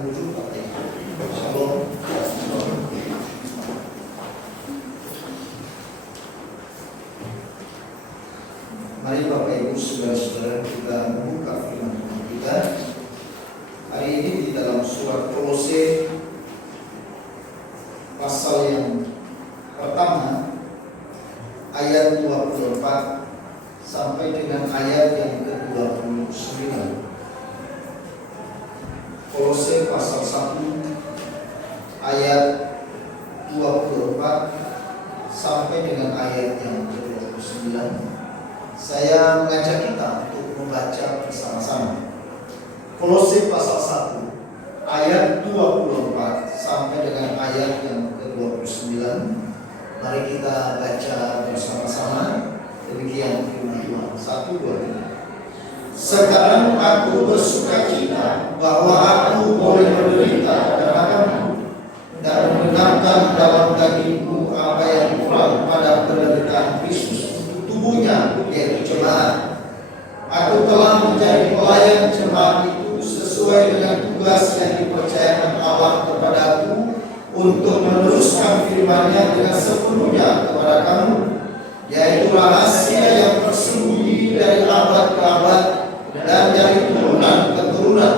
akan menuju Bapak Ibu. Shalom. Mari Bapak Ibu saudara-saudara kita membuka firman Tuhan kita hari ini di dalam surat Kolose pasal yang pertama ayat 24 sampai dengan ayat yang ke-29. Kolose pasal 1 ayat 24 sampai dengan ayat yang ke-29. Saya mengajak kita untuk membaca bersama-sama. Kolose pasal 1 ayat 24 sampai dengan ayat yang ke-29. Mari kita baca bersama-sama. Demikian firman Tuhan. 1, 2, 3. Sekarang aku bersukacita bahwa aku boleh menderita karena kamu, dan membenarkan dalam dagingku apa yang kurang pada penderitaan Kristus untuk tubuhnya, yaitu jemaat. Aku telah menjadi pelayan jemaat itu sesuai dengan tugas yang dipercayakan Allah kepadaku untuk meneruskan firman-Nya dengan sepenuhnya kepada kamu, yaitu rahasia yang tersembunyi dari abad ke abad dan dari turunan ke turunan,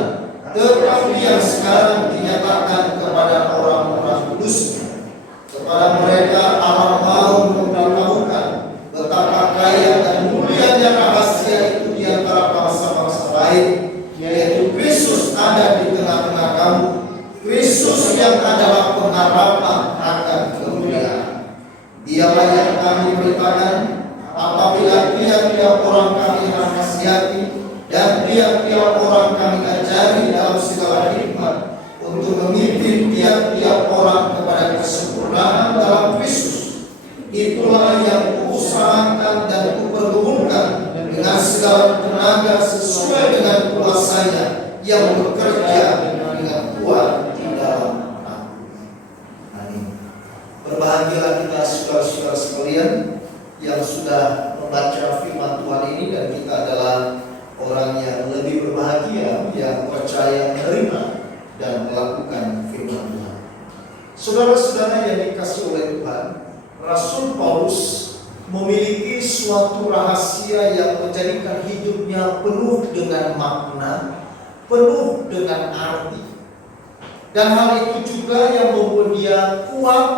tetapi yang sekarang dinyatakan kepada orang-orang kudusnya. Kepada mereka Allah mau memberitahukan betapa kaya dan mulianya rahasia itu di antara bangsa-bangsa lain, yaitu Kristus ada di tengah-tengah kamu, Kristus yang adalah pengharapan akan kemuliaan. Dialah yang kami beritakan apabila tiap-tiap orang kami nasihati dan tiap-tiap orang kami ajari dalam segala hikmat untuk memimpin tiap-tiap orang kepada kesempurnaan dalam Kristus. Itulah yang kuusahakan dan kupergumulkan dengan segala tenaga sesuai dengan kuasa-Nya yang bekerja dengan kuat di dalam aku. Amin. Berbahagialah kita saudara-saudara sekalian yang sudah membaca firman Tuhan ini, dan kita adalah orang yang lebih berbahagia yang percaya menerima dan melakukan firman Tuhan. Saudara-saudara yang dikasihi oleh Tuhan, Rasul Paulus memiliki suatu rahasia yang menjadikan hidupnya penuh dengan makna, penuh dengan arti. Dan hal itu juga yang membuat dia kuat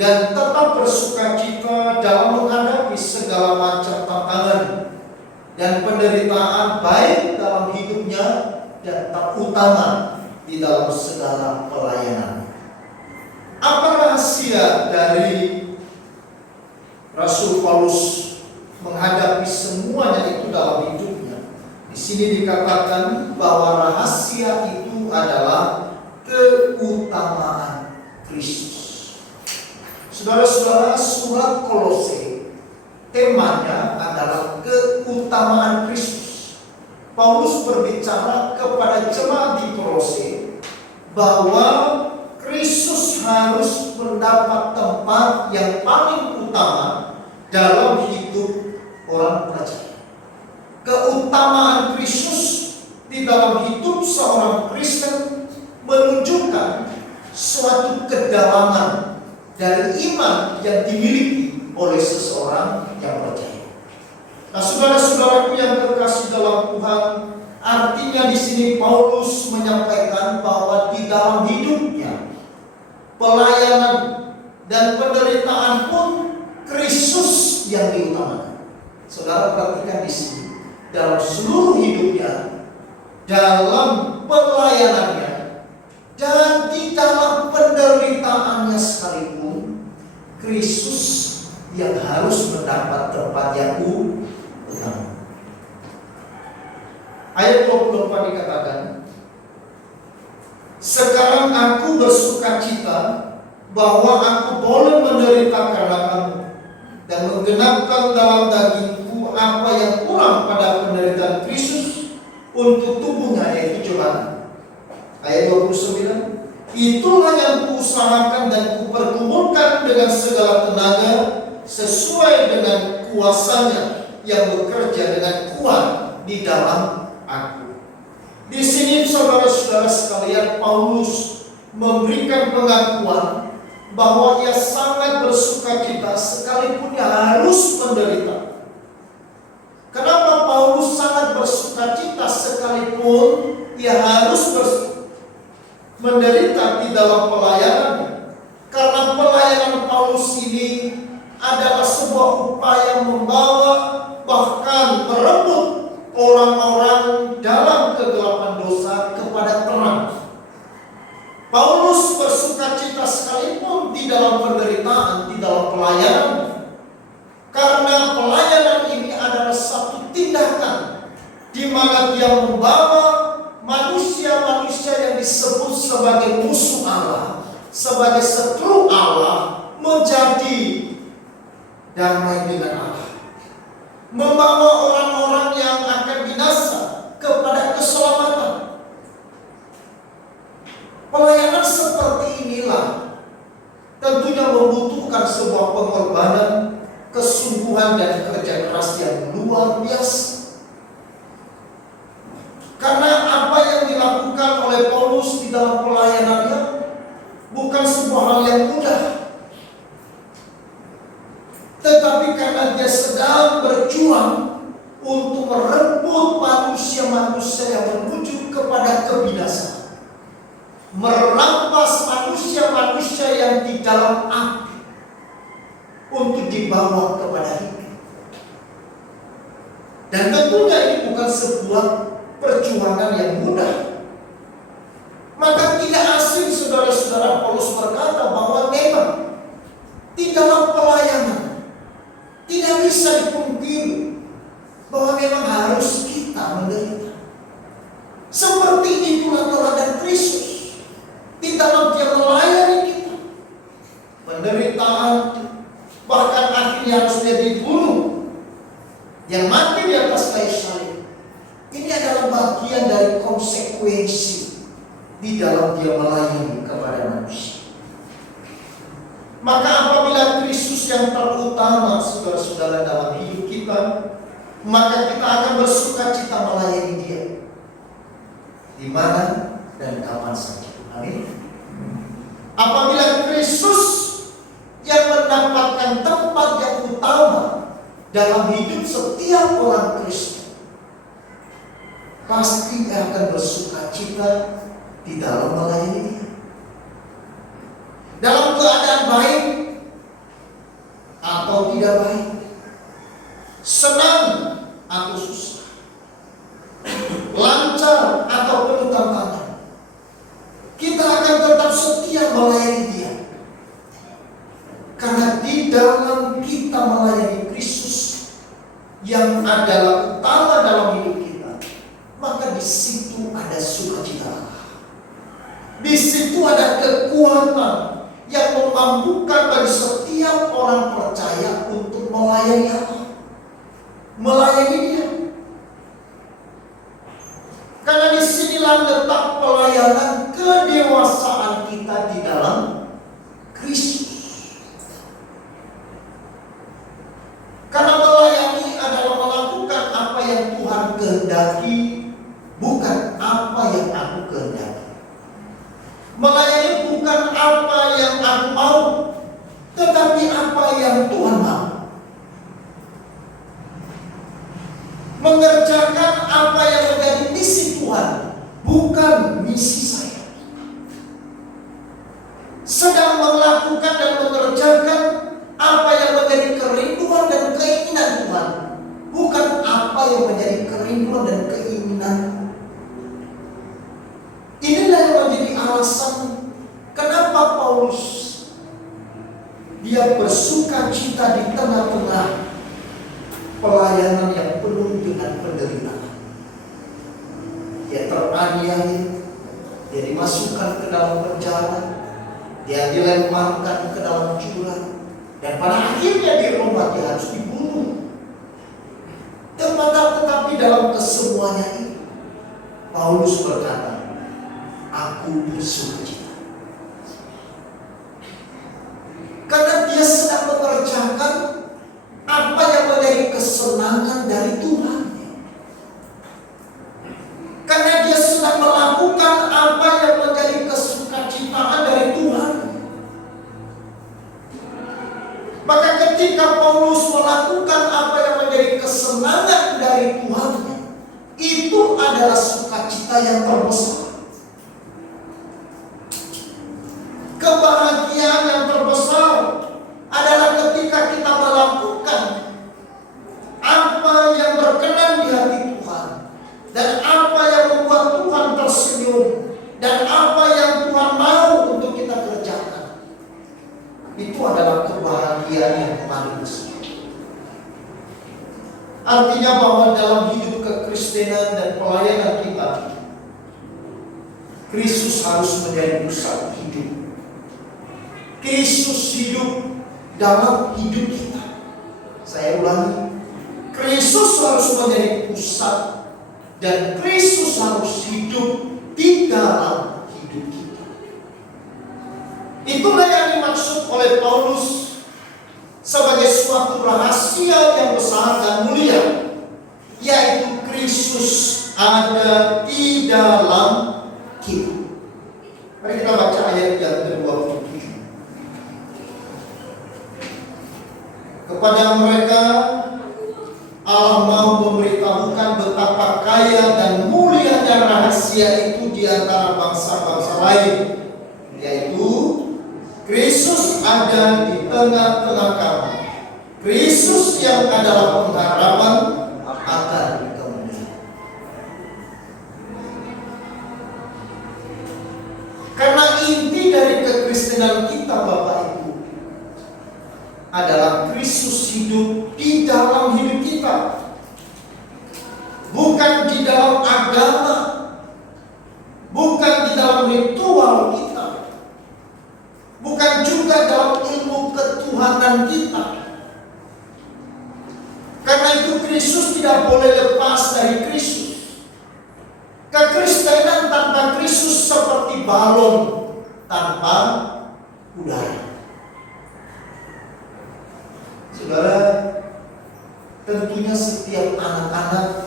dan tetap bersukacita dalam menghadapi segala macam tantangan dan penderitaan, baik dalam hidupnya dan terutama di dalam segala pelayanan. Apa rahasia dari Rasul Paulus menghadapi semuanya itu dalam hidupnya? Di sini dikatakan bahwa rahasia itu adalah keutamaan Kristus. Saudara-saudara, surat Kolose temanya adalah keutamaan Kristus. Paulus berbicara kepada jemaat di Kolose bahwa Kristus harus mendapat tempat yang paling utama dalam hidup orang percaya. Keutamaan Kristus di dalam hidup seorang Kristen menunjukkan suatu kedalaman dari iman yang dimiliki oleh seseorang yang percaya. Nah, saudara-saudaraku yang terkasih dalam Tuhan, artinya di sini Paulus menyampaikan bahwa di dalam hidupnya, pelayanan dan penderitaan pun Kristus yang diutamakan. Saudara perhatikan di sini, dalam seluruh hidupnya, dalam pelayanannya, dan di dalam penderitaannya sekalipun, Kristus yang harus mendapat tempat yang utama. Ayat 24 dikatakan, sekarang aku bersukacita bahwa aku boleh menderita karena kamu, dan menggenapkan dalam dagingku apa yang kurang pada penderitaan Kristus untuk tubuhnya, yaitu jemaat. Ayat 29, itulah yang kuusahakan dan kupergumulkan dengan segala tenaga sesuai dengan kuasa-Nya yang bekerja dengan kuat di dalam aku. Di sini saudara-saudara sekalian, Paulus memberikan pengakuan bahwa ia sangat bersukacita sekalipun ia harus menderita. Kenapa Paulus sangat bersukacita sekalipun ia harus menderita di dalam pelayanannya? Karena pelayanan Paulus ini adalah sebuah upaya membawa, bahkan merebut orang-orang dalam kegelapan dosa kepada terang. Paulus bersukacita sekalipun di dalam penderitaan, di dalam pelayanan, karena pelayanan ini adalah satu tindakan di mana dia membawa manusia-manusia yang disebut sebagai musuh Allah, sebagai setru Allah, menjadi damai dengan Allah, membawa orang-orang yang akan binasa kepada keselamatan. Pelayanan seperti inilah tentunya membutuhkan sebuah pengorbanan, kesungguhan dan kerja keras yang luar biasa. Karena apa yang dilakukan oleh Paulus di dalam pelayanannya bukan sebuah hal yang mudah. Tetapi karena dia sedang berjuang untuk merebut manusia-manusia yang menuju kepada kebinasaan, merampas manusia-manusia yang di dalam api untuk dibawa kepada hidup. Dan tentunya ini bukan sebuah perjuangan yang mudah. Maka tidak asing saudara-saudara, Paulus berkata bahwa memang di dalam pelayanan tidak bisa dipungkiri bahwa memang harus kita menderita. Seperti itulah teladan Kristus di dalam dia melayani kita. Penderitaan, bahkan akhirnya harus dia dibunuh, yang mati di atas kayu salib. Ini adalah bagian dari konsekuensi di dalam dia melayani kepada manusia. Maka apabila Kristus yang terutama saudara-saudara dalam hidup kita, maka kita akan bersukacita melayani dia di mana dan kapan saja. Amin. Apabila Kristus yang mendapatkan tempat yang utama dalam hidup setiap orang Kristen, pasti akan bersukacita di dalam melayani dia. Dalam keadaan baik atau tidak baik, senang atau susah, lancar atau penuh tantangan, kita akan tetap setia melayani dia. Karena di dalam kita melayani Kristus yang adalah utama dalam hidup kita, maka di situ ada sukacita. Di situ ada kekuatan yang memampukan bagi setiap orang percaya untuk melayani Allah, melayani dia. Karena disinilah letak pelayanan kedewasaan kita di dalam Kristus. Karena melayani adalah melakukan apa yang Tuhan kehendaki, bukan apa yang aku kehendaki. Melayani bukan apa yang aku mau, tetapi apa yang Tuhan mau. Mengerjakan apa yang menjadi misi Tuhan, bukan misi saya. Sedang melakukan dan mengerjakan apa yang menjadi kerinduan dan keinginan Tuhan, bukan apa yang menjadi kerinduan dan keinginan. Inilah yang menjadi alasan kenapa Paulus dia bersukacita di tengah-tengah pelayanan yang penuh dengan penderitaan. Dia teraniaya, dia dimasukkan ke dalam penjara, dia dilemparkan ke dalam jurang, dan pada akhirnya di Roma dia harus dibunuh. Tetapi dalam kesemuanya itu, Paulus berkata, aku bersukacita. Karena dia sedang mengerjakan apa yang menjadi kesenangan dari Tuhan. Karena dia sedang adalah sukacita yang terbesar. Kebahagiaan yang terbesar adalah ketika kita melakukan apa yang berkenan di hati Tuhan, dan apa yang membuat Tuhan tersenyum, dan apa yang Tuhan mau untuk kita kerjakan. Itu adalah kebahagiaan yang paling besar. Artinya bahwa dalam hidup kekristenan dan pelayanan kita, Kristus harus menjadi pusat hidup. Kristus hidup dalam hidup kita. Saya ulangi, Kristus harus menjadi pusat, dan Kristus harus hidup di dalam hidup kita. Itulah yang dimaksud oleh Paulus sebagai suatu rahasia yang besar dan mulia, yaitu Kristus ada di dalam kita. Mari kita baca ayat yang ke-27. Kepada mereka Allah mau memberitahukan betapa kaya dan mulianya rahasia itu di antara bangsa-bangsa lain, yaitu Kristus ada di tengah-tengah kamu. Kristus yang adalah pengharapan akan kemuliaan. Karena inti dari kekristenan kita, Bapak Ibu, adalah Kristus hidup di dalam hidup kita, bukan di dalam agama, bukan di dalam ritual kita, bukan juga dalam ilmu ketuhanan kita. Karena itu Kristus tidak boleh lepas dari Kristus. Kekristenan tanpa Kristus seperti balon tanpa udara. Saudara, tentunya setiap anak-anak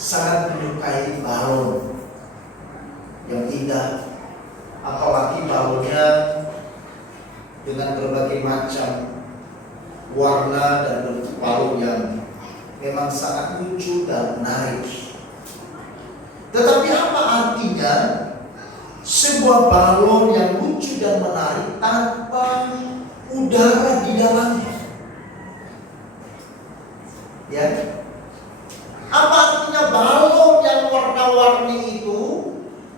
sangat menyukai balon yang indah, apalagi balonnya dengan berbagai macam warna dan bentuk balon yang memang sangat lucu dan menarik. Tetapi apa artinya sebuah balon yang lucu dan menarik tanpa udara di dalamnya? Ya, apa artinya balon yang warna-warni itu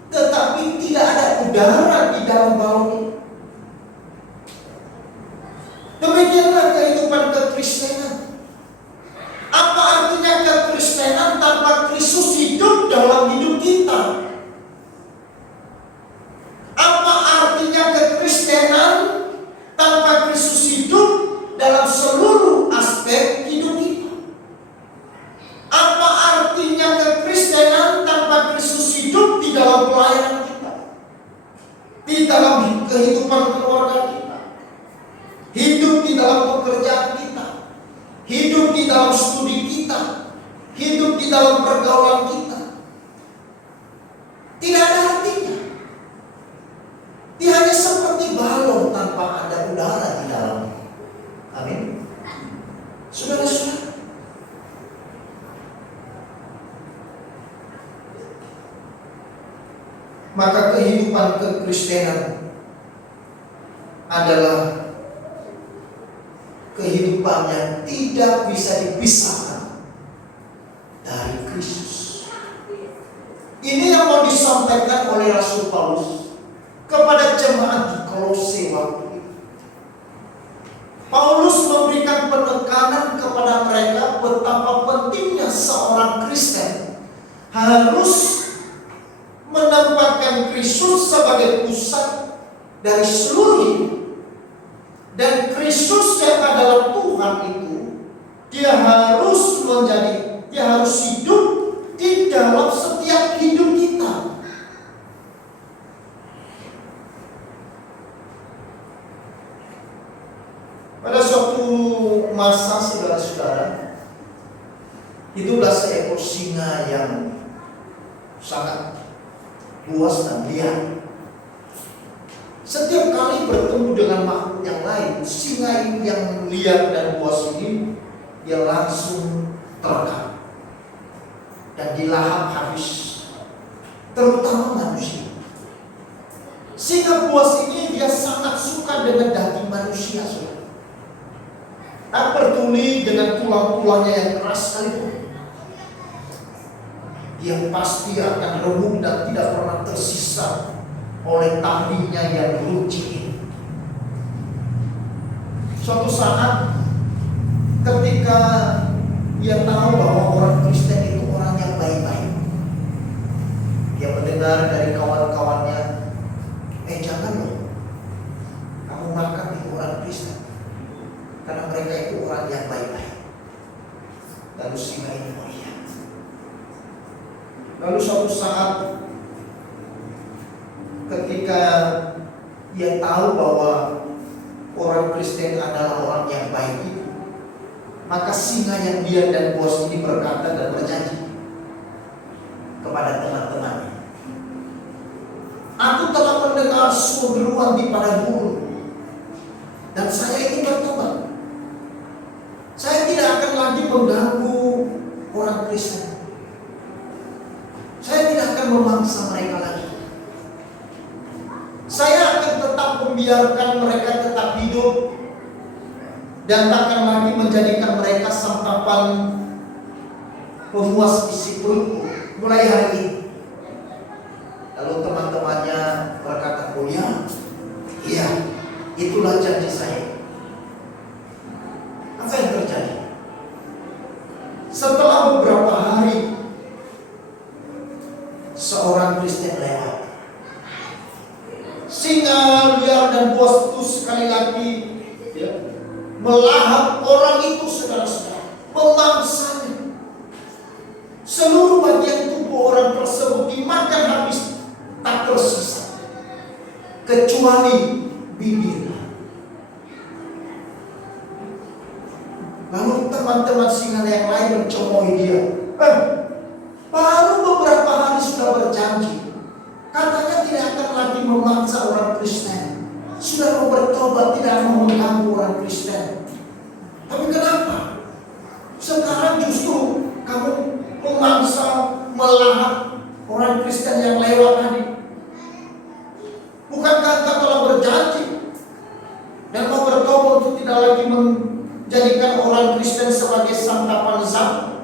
tetapi tidak ada udara di dalam balon itu? Demikianlah kehidupan kekristenan. Apa artinya kekristenan tanpa Kristus hidup dalam hidup kita? Apa artinya kekristenan tanpa Kristus hidup dalam seluruh aspek hidup kita? Apa artinya kekristenan tanpa Kristus hidup di dalam pelayanan kita, di dalam kehidupan keluarga kita, hidup di dalam pekerjaan kita, hidup di dalam studi kita, hidup di dalam pergaulan kita? Tidak ada artinya. Dia hanya seperti balon tanpa ada udara di dalamnya. Amin. Saudara-saudara, maka kehidupan kekristenan adalah kehidupan yang tidak bisa dipisahkan dari Kristus. Ini yang mau disampaikan oleh Rasul Paulus kepada jemaat di Kolose waktu itu. Paulus memberikan penekanan kepada mereka betapa pentingnya seorang Kristen harus menempatkan Kristus sebagai pusat dari seluruh hidup. Dan Kristus yang adalah Tuhan itu, dia harus hidup di dalam setiap hidup kita. Pada suatu masa, saudara-saudara, itulah seekor singa yang sangat buas dan liar. Setiap kali bertemu dengan makhluk yang lain, singa ini yang liar dan buas ini, dia langsung terekam. dan dilahap habis, terutama manusia. Singa buas ini dia sangat suka dengan daging manusia, saudara. Tak peduli dengan tulang-tulangnya yang keras sekalipun, dia pasti akan remuk dan tidak pernah tersisa oleh taringnya yang runcing ini. Suatu saat ketika dia tahu bahwa orang Kristen itu orang yang baik-baik, dia mendengar dari kawan-kawannya, jangan loh kamu makan itu orang Kristen, karena mereka itu orang yang baik-baik. Lalu singa ini melihat. Lalu suatu saat ketika dia tahu bahwa orang Kristen adalah orang yang baik itu, maka singa yang dia dan bos ini berkata dan berjanji kepada teman-temannya, aku telah mendengar seruan di padang gurun, dan saya ingin bertobat. Saya tidak akan lagi mengganggu orang Kristen. Saya tidak akan memangsa mereka lagi. Saya akan tetap membiarkan mereka tetap hidup dan takkan lagi menjadikan mereka santapan pemuas isi perutku mulai hari ini. Lalu teman-temannya berkata, oh ya, iya, itulah janji saya. Apa yang terjadi? Setelah beberapa hari, seorang Kristen lewat. Singa liar dan buas itu sekali lagi melahap orang itu, saudara-saudara, memangsanya. Seluruh bagian tubuh orang tersebut dimakan habis, tak tersisa kecuali bibirnya. Lalu teman-teman singa yang lain mencemohi dia. Baru beberapa hari sudah berjanji, katanya tidak akan lagi memangsa orang Kristen, sudah mau bertobat, tidak mau mengganggu orang Kristen. Tapi kenapa sekarang justru kamu memangsa, melahap orang Kristen yang lewat tadi? Bukankah engkau telah berjanji dan mau bertobat untuk tidak lagi menjadikan orang Kristen sebagai santapan zat?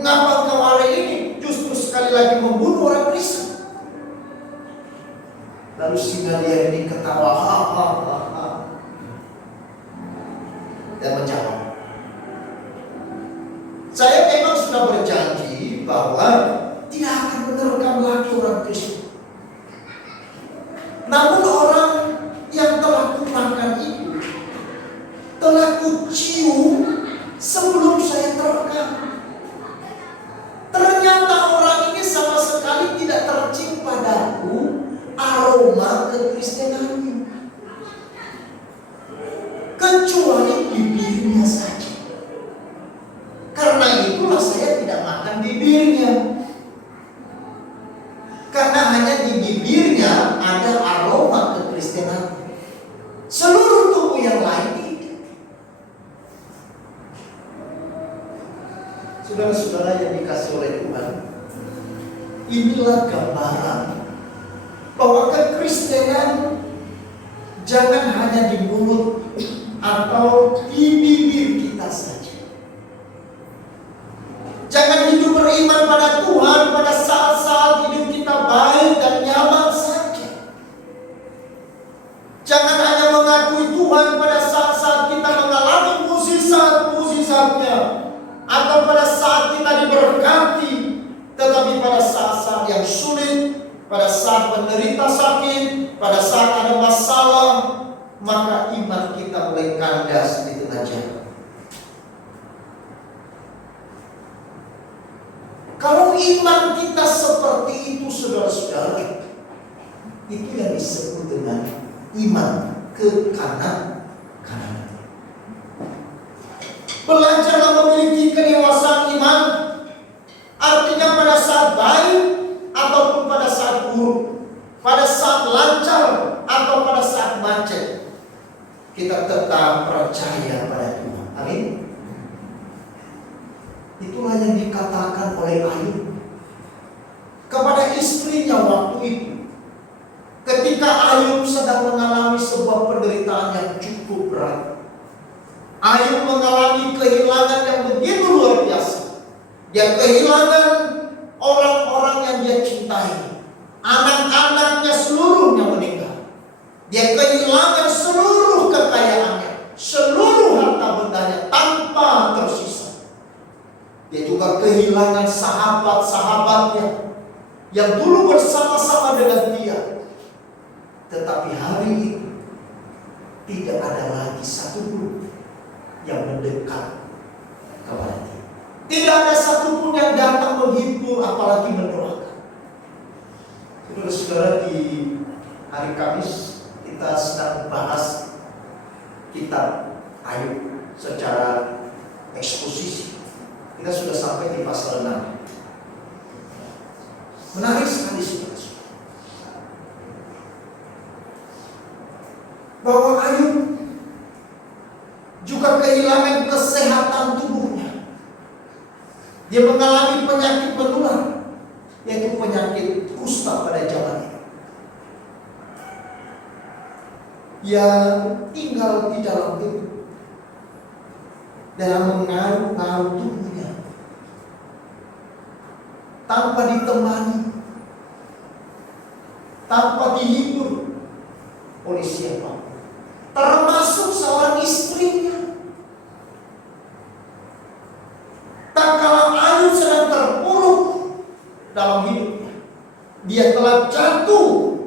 Mengapa engkau hari ini justru sekali lagi membunuh orang Kristen? Lalu singa liar ini ketawa, dan menjawab, saya memang sudah berjanji bahwa tidak akan menerkam lagi orang Kristen. Namun orang yang telah kumakan itu telah kucium sebelum saya terekam. Ternyata orang ini sama sekali tidak tercium padaku aroma kekristenannya, kecuali bibirnya saja. Karena itulah saya tidak makan bibirnya, karena hanya di bibirnya ada aroma kekristenan. Seluruh tubuh yang lain tidak. Saudara-saudara yang dikasih oleh Tuhan, inilah gambaran bahwa kekristenan jangan hanya di mulut atau di bibir kita saja. Jangan hidup beriman pada Tuhan pada saat-saat hidup kita baik dan nyaman saja. Jangan hanya mengakui Tuhan pada saat-saat kita mengalami mukjizat-mukjizatnya, atau pada saat kita diberkati, tetapi pada saat-saat yang sulit, pada saat menderita sakit, pada saat ada masalah, maka iman kita mulai kandas di tengah jalan. Kalau iman kita seperti itu, saudara-saudara, itu yang disebut dengan iman kekanan-kanan. Belajarlah memiliki kedewasaan iman, artinya pada saat baik ataupun pada saat buruk, pada saat lancar atau pada saat macet, kita tetap percaya pada Tuhan. Amin. Itulah yang dikatakan oleh Ayub kepada istrinya waktu itu. Ketika Ayub sedang mengalami sebuah penderitaan yang cukup berat. Ayub mengalami kehilangan yang begitu luar biasa. Dia kehilangan orang-orang yang dia cintai. Anak-anaknya seluruhnya meninggal. Dia kehilangan seluruh kekayaannya, seluruh harta bendanya tanpa tersisa. Dia juga kehilangan sahabat-sahabatnya yang dulu bersama-sama dengan dia. Tetapi hari itu tidak ada lagi satupun yang mendekat kepada dia. Tidak ada satupun yang datang menghibur, apalagi mendoakan. Saudara-saudara, di hari Kamis kita sedang bahas kitab Ayub secara eksposisi. Kita sudah sampai di pasal 6. Menarik sekali saudara. Bahwa Ayub juga kehilangan kesehatan tubuhnya. Dia mengalami penyakit menular, yaitu penyakit kusta pada zaman itu. Dia tinggal di dalam tubuh dan mengaruh tubuhnya tanpa ditemani, tanpa dihibur oleh siapa, termasuk seorang istrinya. Tak kala Ayub sedang terpuruk dalam hidupnya, dia telah jatuh.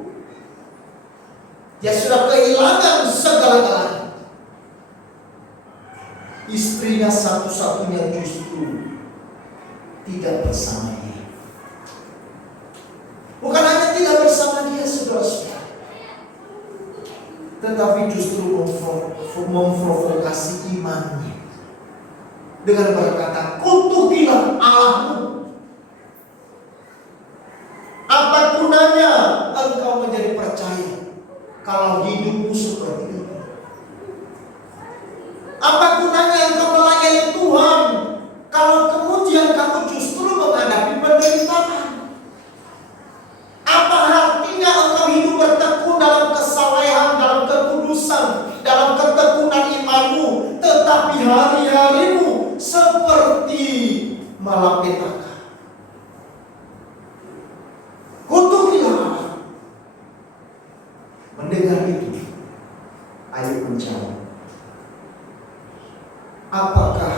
Dia sudah kehilangan segala-galanya. Istrinya satu-satunya justru tidak bersama dia. Bukan hanya tidak bersama dia, saudara-saudara, tetapi justru memprovokasi imannya dengan berkata, kutukilah Allahmu. Apa gunanya engkau menjadi percaya kalau hidupmu seperti ini? Apa gunanya engkau melayani Tuhan kalau kemudian kamu justru menghadapi penderitaan? Apa artinya engkau hidup bertekun dalam kesalehan, dalam kekudusan, dalam ketekunan imanmu, tetapi hari-harimu seperti malapetaka? Kutukilah Allah. Mendengar itu, Ayub menjawab, apakah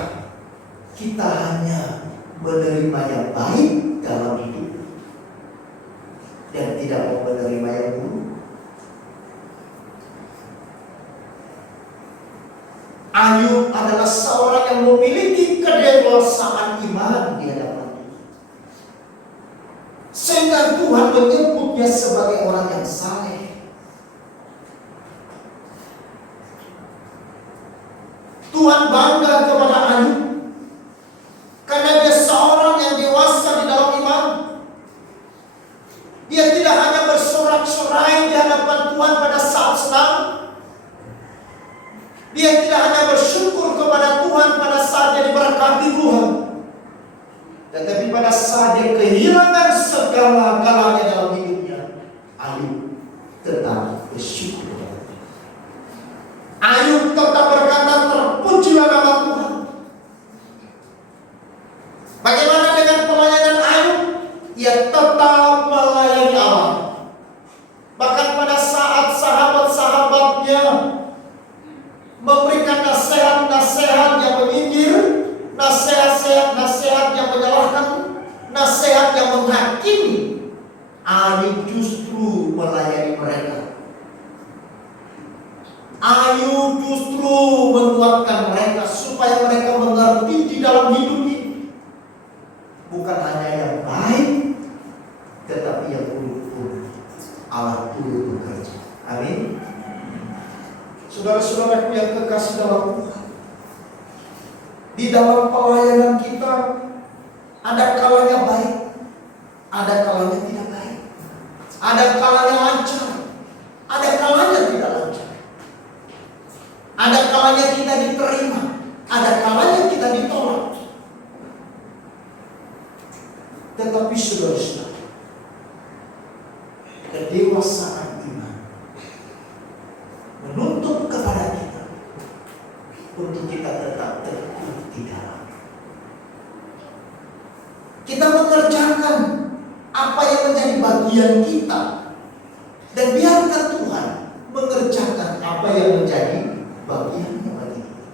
kita hanya menerima yang baik dalam hidup dan tidak mau menerima yang buruk? Ayub adalah seorang yang memiliki kedewasaan iman di hadapan Tuhan, sehingga Tuhan menyebutnya sebagai orang yang saleh. Tuhan bangga kepada Ayub karena dia seorang yang dewasa di dalam iman. Dia tidak hanya bersorak-sorai di hadapan Tuhan pada saat senang. Dia tidak hanya bersyukur kepada Tuhan pada saat dia diberkati Tuhan, tetapi pada saat dia kehilangan segala-galanya dalam hidupnya, Ayub tetap bersyukur. Ayub tetap berkata, terpujilah nama Tuhan. Bagaimana dengan pelayanan Ayub? Ia tetap melayani Allah. Bahkan pada saat sahabat-sahabatnya memberikan nasihat-nasihat yang menyindir, nasihat-nasihat yang menyalahkan, nasihat yang menghakimi, Ayub justru melayani mereka. Ayub justru menguatkan mereka supaya mereka mengerti di dalam hidup ini bukan hanya yang baik, tetapi yang buruk pun Allah turut bekerja. Amin. Saudara-saudara yang kekasih dalam Tuhan, di dalam pelayanan kita ada kalanya baik, ada kalanya tidak baik, ada kalanya lancar, ada kalanya tidak lancar. Ada kalanya kita diterima, ada kalanya kita ditolak. Tetapi saudara-saudara, kedewasaan iman menuntut kepada kita untuk kita tetap teguh di dalam. Kita mengerjakan apa yang menjadi bagian kita, dan biarkan Tuhan mengerjakan apa yang menjadi bagiannya bagi kita.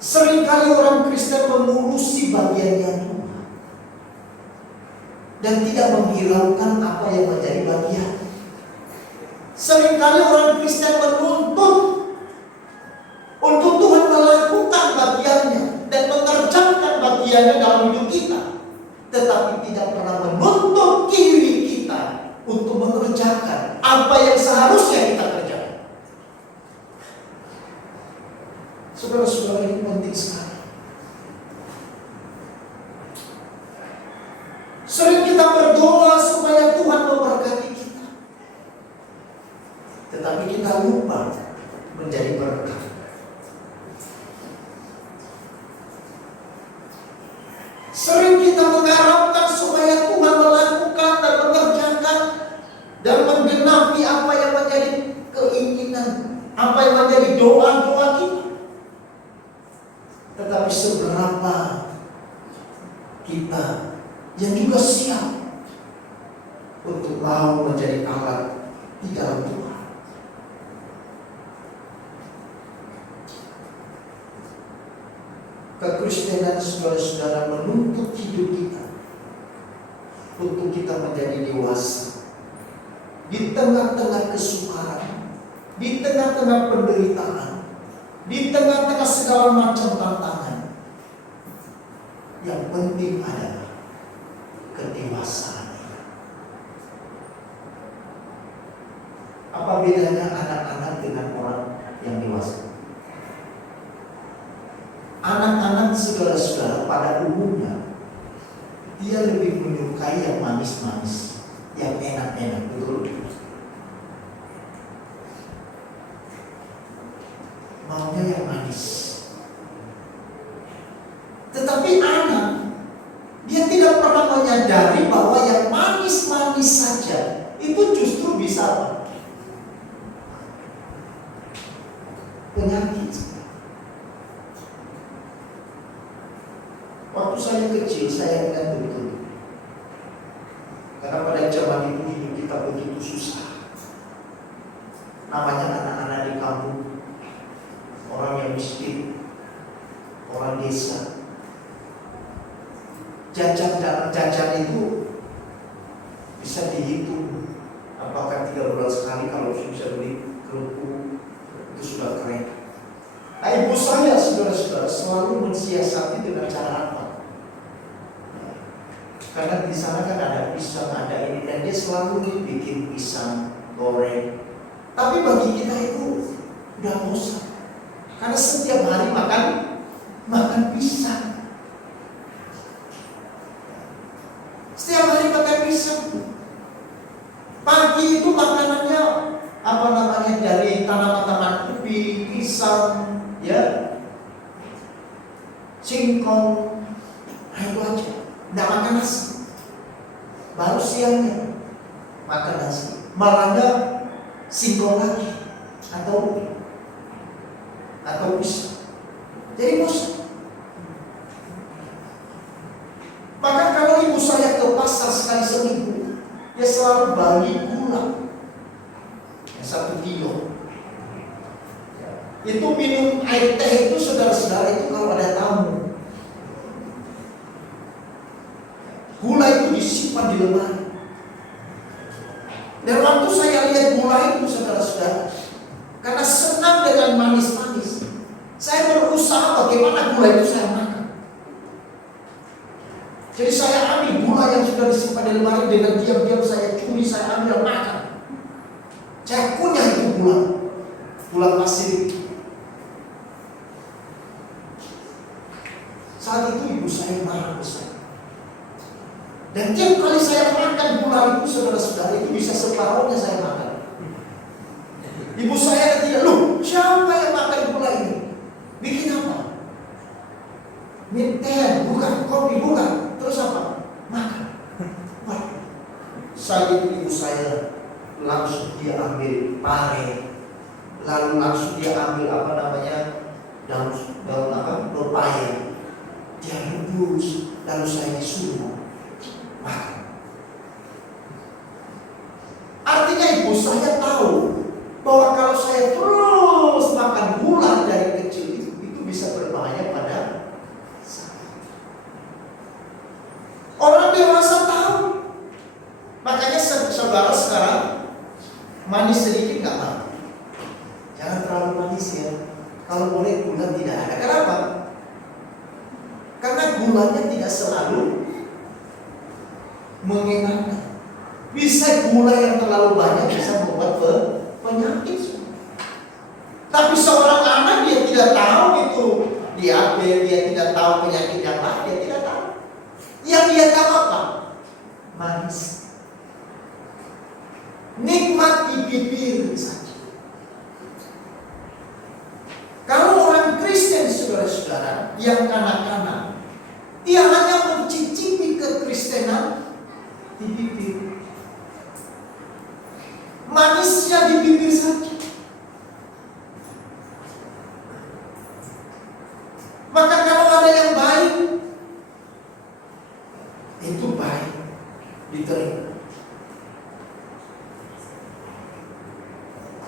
Seringkali orang Kristen mengurusi bagiannya Tuhan dan tidak menghiraukan apa yang menjadi bagian. Seringkali orang Kristen menuntut untuk Tuhan melakukan bagiannya dan mengerjakan bagiannya dalam hidup kita, tetapi tidak pernah menuntut diri kita untuk mengerjakan apa yang seharusnya kita kerjakan. Saudara-saudara, ini penting sekali. Sering kita berdoa supaya Tuhan memberkati kita, tetapi kita lupa menjadi berkat. Sering kita mengharapkan supaya Tuhan melakukan dan mengerjakan dan menggenapi apa yang menjadi keinginan, apa yang menjadi doa-doa kita. Tetapi seberapa kita yang juga siap untuk mau menjadi alat di dalam Tuhan. Kekristenan, saudara-saudara, menuntut hidup kita untuk kita menjadi dewasa di tengah-tengah kesukaran, di tengah-tengah penderitaan, di tengah-tengah segala macam tantangan. Yang penting adalah kedewasaan. Apa bedanya anak-anak dengan orang yang dewasa? Anak-anak, saudara-saudara, pada umumnya dia lebih menyukai yang manis-manis, yang enak-enak, betul? Maunya yang manis. Tetapi anak, dia tidak pernah menyadari bahwa yang manis-manis saja itu justru bisa penyakit. Waktu saya kecil, saya ingat betul. Karena pada zaman itu hidup kita begitu susah. Namanya anak-anak di kampung, orang yang miskin, orang desa. Jajan itu bisa dihitung. Apakah 3 bulan sekali kalau bisa beli kerupuk itu sudah keren. Nah, ibu saya, saudara-saudara, selalu mensiasati dengan cara apa? Karena di sana kan ada pisang, ada ini, dan dia selalu bikin pisang goreng. Tapi bagi kita itu udah bosan, karena setiap hari makan pisang. Setiap hari makan pisang. Pagi itu makanannya dari tanaman-tanaman ubi, pisang, ya, singkong, itu aja. Nggak makan nasi. Baru siangnya makan nasi, malamnya singkong lagi atau pisang. Jadi bosan. Maka kalau ibu saya ke pasar sekali seminggu, dia selalu bagi gula 1 kilo. Itu minum air teh itu, saudara-saudara, itu kalau ada tamu, gula itu disimpan di lemari. Dan waktu saya lihat gula itu, saudara-saudara, karena senang dengan manis-manis, saya berusaha bagaimana gula itu saya makan. Jadi saya ambil gula yang sudah disimpan di lemari, dengan diam-diam saya curi, saya ambil makan. Saya kunyah itu gula pasir. Saat itu ibu saya marah ke saya. Dan tiap kali saya makan gula itu, saudara-saudara, itu bisa separuhnya saya makan. Ibu saya tidak, loh, siapa yang makan gula ini? Bikin apa? Minum teh, bukan, kopi, bukan. Terus apa? Makan. langsung dia ambil pare, lalu langsung dia ambil daun pepaya, dia rebus, lalu saya suruh makan. Artinya ibu, saya tahu bahwa kalau saya terus makan gula dari kecil itu bisa berbahaya pada saya. Orang dewasa tahu. Makanya saudara sekarang manis sedikit nggak apa. Jangan terlalu manis ya. Kalau boleh gula tidak ada. Kenapa? Karena gulanya tidak selalu mengenakan. Bisa gula yang terlalu banyak bisa membuat penyakit. Tapi seorang anak dia tidak tahu itu diabetes, dia tidak tahu penyakit yang lain, dia tidak tahu. Yang dia tahu apa? Manis. Nikmat di bibir saja. Kalau orang Kristen saudara-saudara yang kanak-kanak, dia hanya mencicipi kekristenan di bibir. Manisnya di bibir saja. Maka kalau ada yang baik, itu baik, diterima.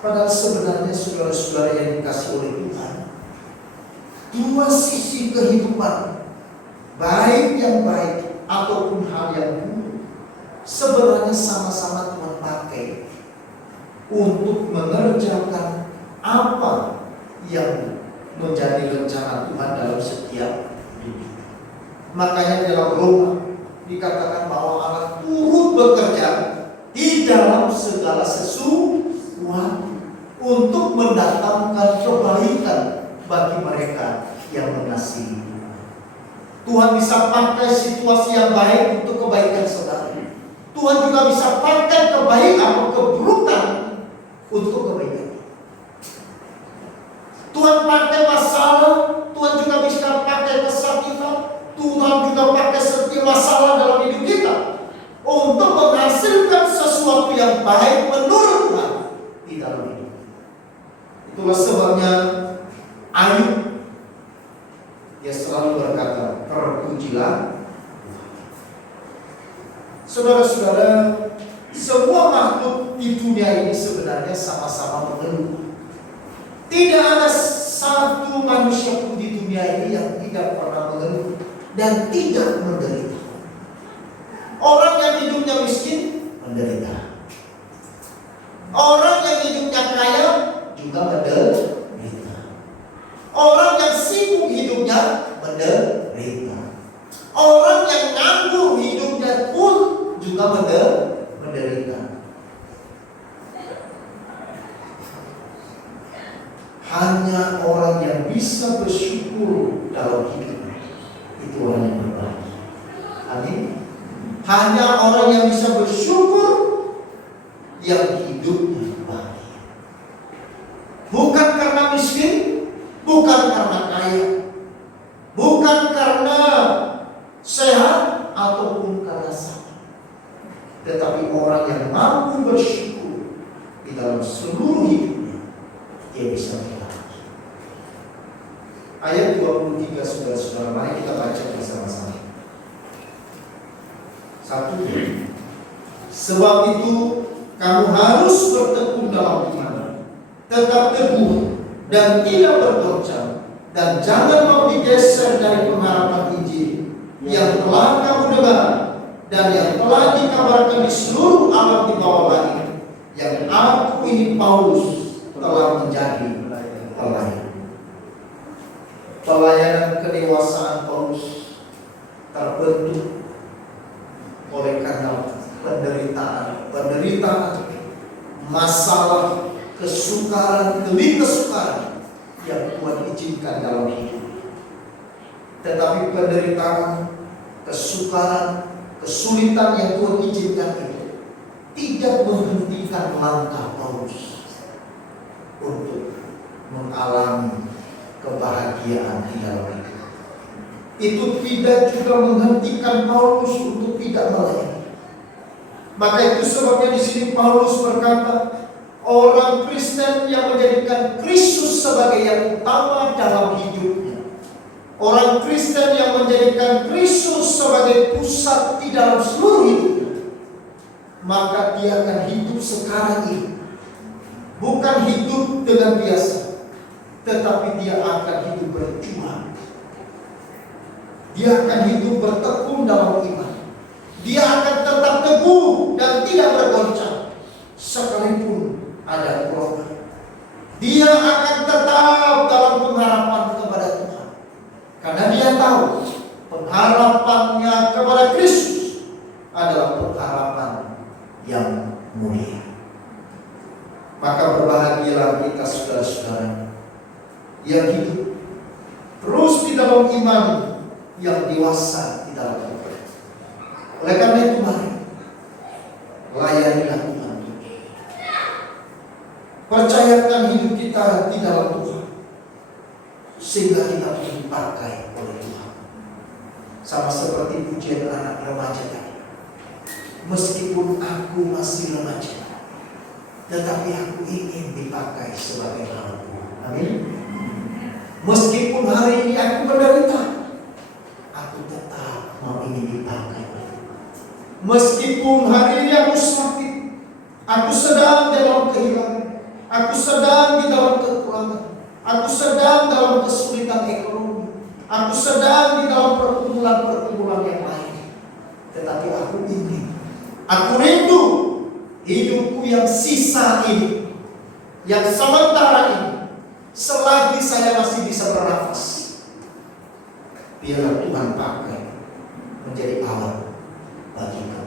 Padahal sebenarnya saudara-saudara yang dikasih oleh Tuhan, dua sisi kehidupan, baik yang baik ataupun hal yang buruk, sebenarnya sama-sama Tuhan pakai untuk mengerjakan apa yang menjadi rencana Tuhan dalam setiap hidup. Makanya dalam Roma dikatakan bahwa Allah turut bekerja di dalam segala sesuatu untuk mendatangkan kebaikan bagi mereka yang mengasihi Tuhan. Tuhan bisa pakai situasi yang baik untuk kebaikan saudara. Tuhan juga bisa pakai kebaikan atau keburukan untuk kebaikan. Tuhan pakai masalah, Tuhan juga bisa pakai kesakitan, Tuhan juga pakai setiap masalah dalam hidup kita untuk menghasilkan sesuatu yang baik menurut Tuhan di dalam hidup. Itulah sebabnya Ayub dia selalu berkata, terpujilah. Saudara-saudara, semua makhluk di dunia ini sebenarnya sama-sama mengeluh. Tidak ada satu manusia pun di dunia ini yang tidak pernah mengeluh dan tidak menderita. Orang yang hidupnya miskin menderita. Orang yang hidupnya kaya juga menderita. Orang yang sibuk hidupnya menderita. Orang yang nganggur hidupnya pun juga menderita. Hanya orang yang bisa bersyukur dalam hidup itu orang yang berbahagia. Amin. Hanya orang yang bisa bersyukur yang hidupnya bahagia. Bukan karena miskin, bukan karena kaya, bukan karena sehat ataupun karena sakit, tetapi orang yang mampu bersyukur di dalam seluruh hidupnya, dia bisa berbahagia. Ayat 23 saudara-saudara, mari kita baca bersama-sama. 1. Sebab itu kamu harus bertekun dalam iman, tetap teguh dan tidak bergoncang, dan jangan mau digeser dari pengharapan Injil yang telah kamu dengar dan yang telah dikabarkan di seluruh alam di bawah langit, yang aku ini Paulus telah menjadi pelayan. Pelayanan kedewasaan Paulus terbentuk oleh karena penderitaan, masalah, kesukaran demi kesukaran yang Tuhan izinkan dalam hidup. Tetapi penderitaan, kesukaran, kesulitan yang Tuhan izinkan itu tidak menghentikan langkah Paulus untuk mengalami kebahagiaan di dalam hidup. Itu tidak juga menghentikan Paulus untuk tidak melayani. Maka itu sebabnya di sini Paulus berkata, orang Kristen yang menjadikan Kristus sebagai yang utama dalam hidupnya, orang Kristen yang menjadikan Kristus sebagai pusat di dalam seluruh hidupnya, maka dia akan hidup sekarang ini bukan hidup dengan biasa, tetapi dia akan hidup berjuang. Dia akan hidup bertekun dalam iman. Dia akan tetap teguh dan tidak bergoncang sekalipun ada problem. Dia akan tetap dalam pengharapan kepada Tuhan, karena dia tahu pengharapannya kepada Kristus adalah pengharapan yang mulia. Maka berbahagialah kita saudara-saudara yang hidup terus di dalam iman yang dewasa di dalam Tuhan. Oleh karena itu mari layanilah Tuhan. Percayakan hidup kita di dalam Tuhan, sehingga kita dipakai oleh Tuhan. Sama seperti pujian anak remaja tadi. Meskipun aku masih remaja, tetapi aku ingin dipakai sebagai hamba. Amin. Meskipun hari ini aku menderita, aku tetap mau ingin dipakai. Meskipun hari ini aku sakit, aku sedang dalam kehilangan, aku sedang di dalam kekurangan, aku sedang dalam kesulitan ekonomi, aku sedang di dalam pergumulan-pergumulan yang lain, tetapi aku ingin, aku rindu hidupku yang sisa ini, yang sementara ini, selagi saya masih bisa bernafas, biarlah Tuhan pakai menjadi alat bagi kamu.